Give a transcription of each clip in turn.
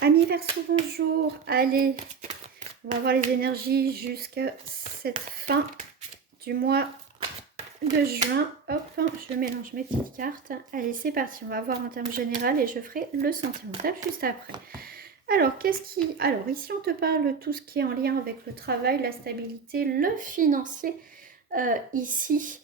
Amis Verseau, bonjour. Allez, on va voir les énergies jusqu'à cette fin du mois de juin. Hop, je mélange mes petites cartes. Allez, c'est parti. On va voir en termes général et je ferai le sentimental juste après. Alors, Alors, ici, on te parle de tout ce qui est en lien avec le travail, la stabilité, le financier. Ici,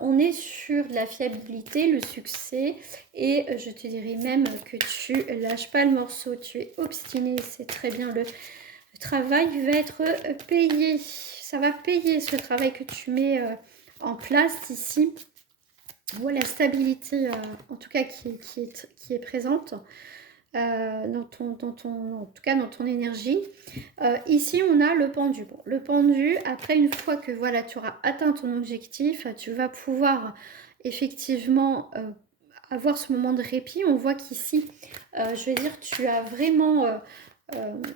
on est sur la fiabilité, le succès, et je te dirais même que tu lâches pas le morceau, tu es obstiné, c'est très bien. Le travail va être payé, ça va payer ce travail que tu mets en place ici. Voilà la stabilité, en tout cas qui est présente. En tout cas dans ton énergie. Ici, on a le pendu. Bon, le pendu, après, une fois que voilà, tu auras atteint ton objectif, tu vas pouvoir effectivement avoir ce moment de répit. On voit qu'ici, je vais dire, tu as vraiment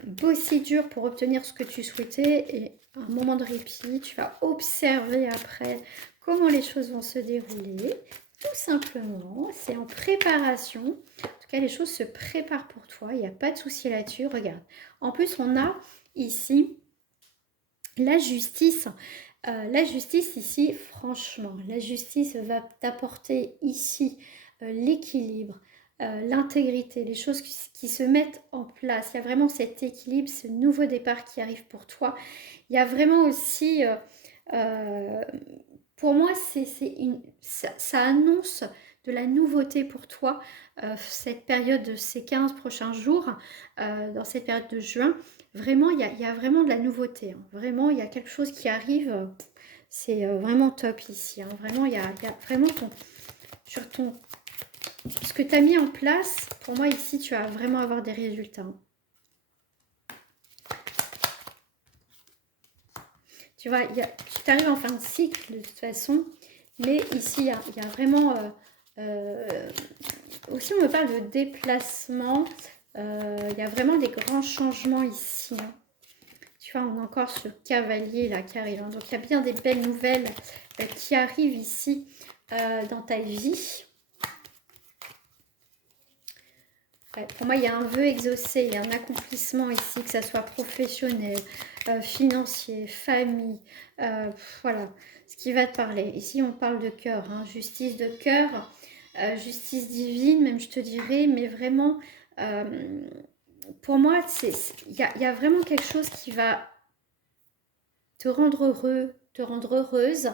bossé dur pour obtenir ce que tu souhaitais et un moment de répit. Tu vas observer après comment les choses vont se dérouler. Tout simplement, c'est en préparation. En tout cas, les choses se préparent pour toi. Il n'y a pas de souci là-dessus. Regarde. En plus, on a ici la justice. La justice ici, franchement, la justice va t'apporter ici l'équilibre, l'intégrité, les choses qui se mettent en place. Il y a vraiment cet équilibre, ce nouveau départ qui arrive pour toi. Il y a vraiment aussi, pour moi, ça annonce de la nouveauté pour toi, cette période de ces 15 prochains jours, dans cette période de juin. Vraiment, il y a vraiment de la nouveauté. Hein. Vraiment, il y a quelque chose qui arrive. C'est vraiment top ici. Hein. Vraiment, il y a vraiment sur ce que tu as mis en place. Pour moi, ici, tu vas vraiment avoir des résultats. Hein. Tu vois, tu arrives en fin de cycle de toute façon. Mais ici, il y a vraiment... aussi, on me parle de déplacement. Il y a vraiment des grands changements ici. Hein. Tu vois, on a encore ce cavalier là qui arrive. Hein. Donc, il y a bien des belles nouvelles qui arrivent ici dans ta vie. Ouais, pour moi, il y a un vœu exaucé, il y a un accomplissement ici, que ça soit professionnel, financier, famille. Voilà, ce qui va te parler. Ici, on parle de cœur, hein, justice de cœur, justice divine, même je te dirais, mais vraiment... pour moi, il y a vraiment quelque chose qui va te rendre heureux, te rendre heureuse.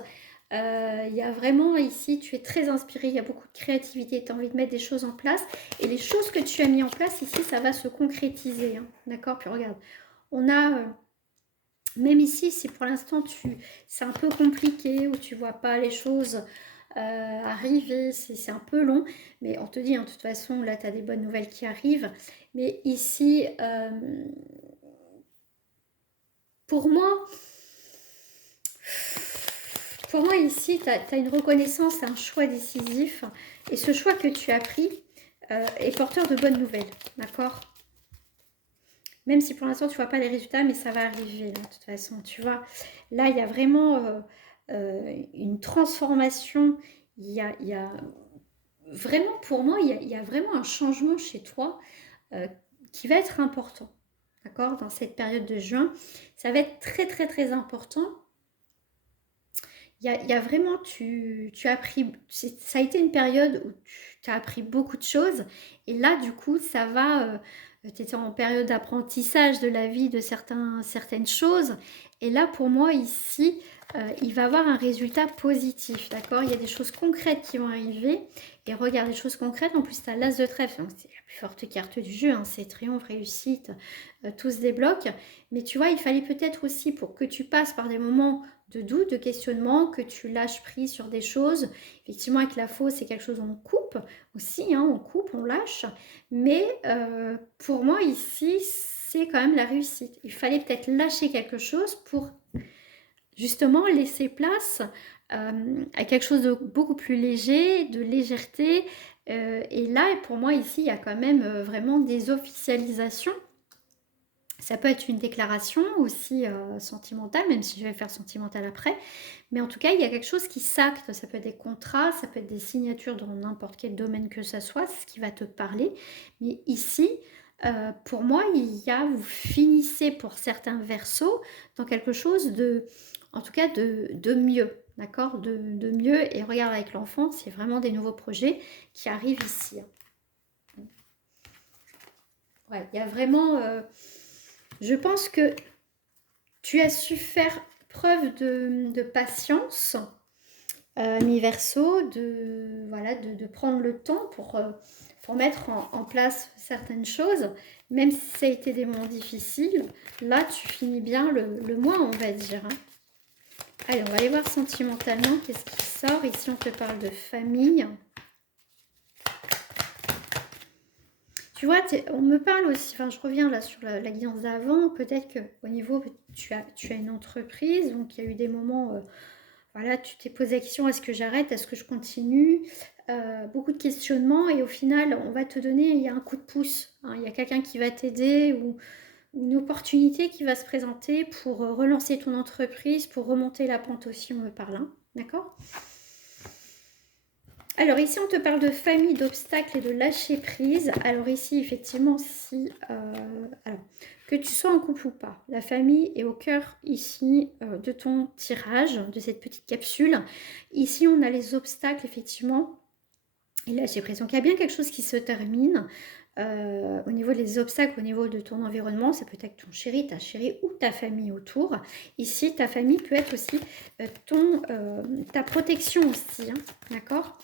Il y a vraiment ici, tu es très inspiré, il y a beaucoup de créativité, tu as envie de mettre des choses en place. Et les choses que tu as mis en place ici, ça va se concrétiser. Hein, d'accord. Puis regarde, on a... même ici, si pour l'instant c'est un peu compliqué, ou tu vois pas les choses arriver, c'est un peu long, mais on te dit, hein, de toute façon, là, tu as des bonnes nouvelles qui arrivent. Mais ici, pour moi... Pour moi, ici, tu as une reconnaissance, un choix décisif. Et ce choix que tu as pris est porteur de bonnes nouvelles. D'accord? Même si pour l'instant, tu ne vois pas les résultats, mais ça va arriver. Là, de toute façon, tu vois. Là, il y a vraiment une transformation. Il y a vraiment, pour moi, il y a vraiment un changement chez toi qui va être important. D'accord? Dans cette période de juin. Ça va être très, très, très important. Il y a vraiment, tu as appris, ça a été une période où tu as appris beaucoup de choses. Et là, du coup, ça va, tu étais en période d'apprentissage de la vie de certaines choses. Et là, pour moi, ici, il va y avoir un résultat positif, d'accord? Il y a des choses concrètes qui vont arriver. Et regarde, les choses concrètes, en plus, tu as l'as de trèfle. Donc, c'est la plus forte carte du jeu, hein, c'est triomphe, réussite, tout se débloque. Mais tu vois, il fallait peut-être aussi, pour que tu passes par des moments de doute, de questionnement, que tu lâches prise sur des choses. Effectivement, avec la fausse, c'est quelque chose on coupe aussi, hein, on coupe, on lâche. Mais pour moi, ici, c'est quand même la réussite. Il fallait peut-être lâcher quelque chose pour justement laisser place à quelque chose de beaucoup plus léger, de légèreté. Et là, pour moi, ici, il y a quand même vraiment des officialisations. Ça peut être une déclaration aussi sentimentale, même si je vais faire sentimentale après. Mais en tout cas, il y a quelque chose qui s'acte. Ça peut être des contrats, ça peut être des signatures dans n'importe quel domaine que ce soit, c'est ce qui va te parler. Mais ici, pour moi, vous finissez pour certains versos dans quelque chose de, en tout cas, de mieux, d'accord, de mieux. Et regarde avec l'enfant, c'est vraiment des nouveaux projets qui arrivent ici. Ouais, il y a vraiment, je pense que tu as su faire preuve de patience, mi-verso, voilà, de prendre le temps pour mettre en place certaines choses, même si ça a été des moments difficiles. Là, tu finis bien le mois, on va dire. Hein. Allez, on va aller voir sentimentalement, qu'est-ce qui sort. Ici, on te parle de famille. Tu vois, on me parle aussi, enfin je reviens là sur la guidance d'avant, peut-être qu'au niveau, tu as une entreprise, donc il y a eu des moments, voilà, tu t'es posé la question, est-ce que j'arrête, est-ce que je continue, beaucoup de questionnements, et au final, on va te donner, il y a un coup de pouce, hein, il y a quelqu'un qui va t'aider, ou une opportunité qui va se présenter pour relancer ton entreprise, pour remonter la pente aussi, on me parle, hein, d'accord ? Alors ici, on te parle de famille, d'obstacles et de lâcher prise. Alors ici, effectivement, si alors, que tu sois en couple ou pas, la famille est au cœur ici de ton tirage, de cette petite capsule. Ici, on a les obstacles, effectivement. Et là, j'ai l'impression qu'il y a bien quelque chose qui se termine. Au niveau des obstacles, au niveau de ton environnement, ça peut être ton chéri, ta chérie ou ta famille autour. Ici, ta famille peut être aussi ta protection aussi, hein, d'accord ?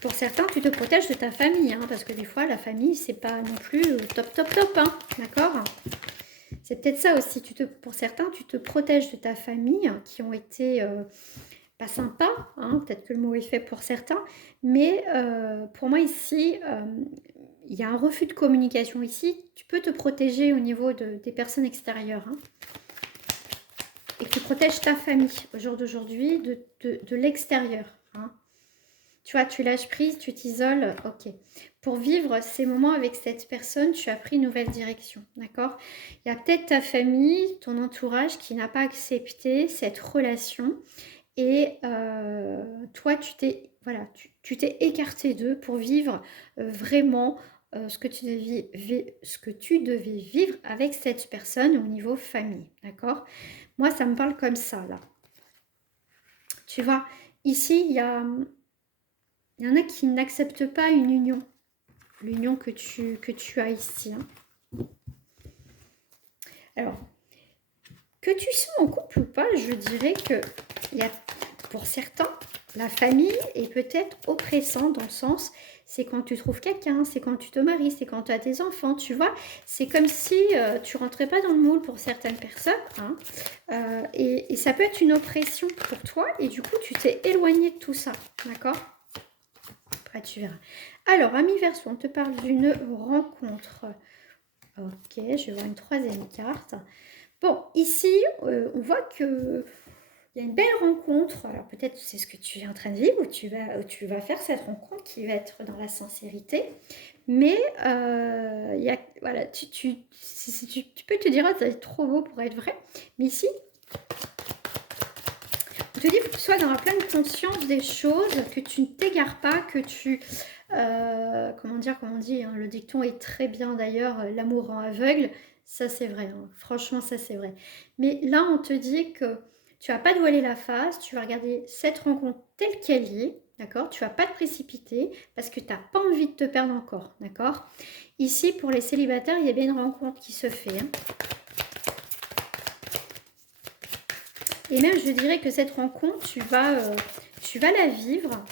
Pour certains, tu te protèges de ta famille, hein, parce que des fois, la famille, c'est pas non plus top, top, top, hein, d'accord ? C'est peut-être ça aussi. Pour certains, tu te protèges de ta famille, qui ont été pas sympas, hein, peut-être que le mot est fait pour certains, mais pour moi ici, il y a un refus de communication ici. Tu peux te protéger au niveau des personnes extérieures, hein, et tu protèges ta famille au jour d'aujourd'hui de l'extérieur, hein. Tu vois, tu lâches prise, tu t'isoles, ok. Pour vivre ces moments avec cette personne, tu as pris une nouvelle direction, d'accord ? Il y a peut-être ta famille, ton entourage qui n'a pas accepté cette relation et toi, tu t'es écarté d'eux pour vivre vraiment ce que tu devais vivre avec cette personne au niveau famille, d'accord ? Moi, ça me parle comme ça, là. Tu vois, ici, il y en a qui n'acceptent pas une union, l'union que tu as ici. Hein. Alors, que tu sois en couple ou pas, je dirais que pour certains, la famille est peut-être oppressante dans le sens, c'est quand tu trouves quelqu'un, c'est quand tu te maries, c'est quand tu as tes enfants, tu vois. C'est comme si tu rentrais pas dans le moule pour certaines personnes. Hein, et ça peut être une oppression pour toi et du coup, tu t'es éloigné de tout ça, d'accord ? Après, tu verras. Alors, ami Verseau, on te parle d'une rencontre. Ok, je vais voir une troisième carte. Bon, ici, on voit que il y a une belle rencontre. Alors, peut-être c'est ce que tu es en train de vivre, où tu vas faire cette rencontre qui va être dans la sincérité. Mais, voilà, tu peux te dire, oh, c'est trop beau pour être vrai. Mais ici, on te dit que tu sois dans la pleine conscience des choses, que tu ne t'égares pas, que tu... comment on dit, hein, le dicton est très bien d'ailleurs, l'amour rend aveugle, ça c'est vrai, hein, franchement ça c'est vrai. Mais là on te dit que tu vas pas voiler la face, tu vas regarder cette rencontre telle qu'elle est, d'accord ? Tu vas pas te précipiter parce que tu n'as pas envie de te perdre encore, d'accord ? Ici pour les célibataires, il y a bien une rencontre qui se fait, hein. Et même, je dirais que cette rencontre, tu vas la vivre,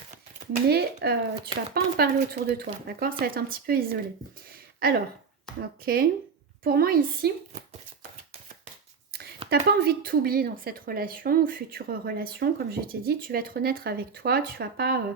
mais tu vas pas en parler autour de toi, d'accord ? Ça va être un petit peu isolé. Alors, ok. Pour moi, ici, tu n'as pas envie de t'oublier dans cette relation ou future relation. Comme je t'ai dit, tu vas être honnête avec toi. Tu vas pas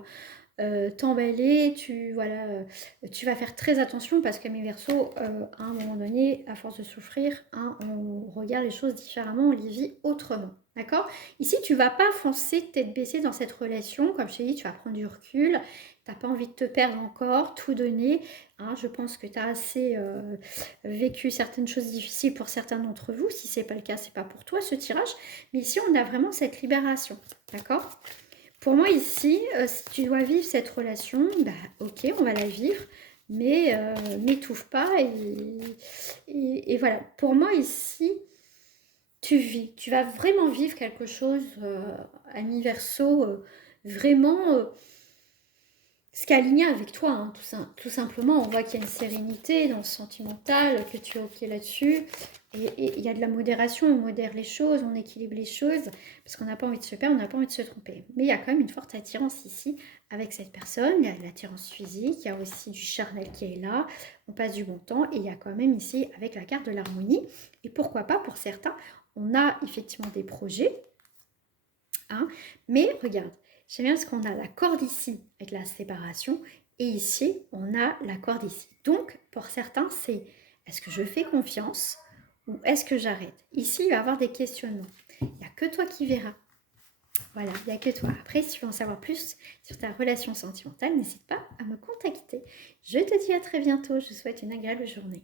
t'emballer. Tu vas faire très attention parce que mes Verseaux, à un moment donné, à force de souffrir, hein, on regarde les choses différemment, on les vit autrement. D'accord ? Ici, tu ne vas pas foncer tête baissée dans cette relation. Comme je t'ai dit, tu vas prendre du recul. Tu n'as pas envie de te perdre encore, tout donner. Hein, je pense que tu as assez vécu certaines choses difficiles pour certains d'entre vous. Si ce n'est pas le cas, ce n'est pas pour toi ce tirage. Mais ici, on a vraiment cette libération. D'accord ? Pour moi ici, si tu dois vivre cette relation, bah ok, on va la vivre. mais m'étouffe pas. Et voilà, pour moi ici, tu vas vraiment vivre quelque chose, ami Verseau, vraiment ce qui est aligné avec toi, hein, tout simplement. On voit qu'il y a une sérénité dans le sentimental, que tu es OK là-dessus. Et il y a de la modération, on modère les choses, on équilibre les choses, parce qu'on n'a pas envie de se perdre, on n'a pas envie de se tromper. Mais il y a quand même une forte attirance ici avec cette personne, il y a de l'attirance physique, il y a aussi du charnel qui est là, on passe du bon temps, et il y a quand même ici avec la carte de l'harmonie. Et pourquoi pas, pour certains, on a effectivement des projets, hein, mais regarde, j'aime bien parce qu'on a la corde ici avec la séparation et ici on a la corde ici. Donc pour certains c'est est-ce que je fais confiance ou est-ce que j'arrête? Ici il va y avoir des questionnements. Il n'y a que toi qui verras. Voilà, il n'y a que toi. Après si tu veux en savoir plus sur ta relation sentimentale, n'hésite pas à me contacter. Je te dis à très bientôt, je te souhaite une agréable journée.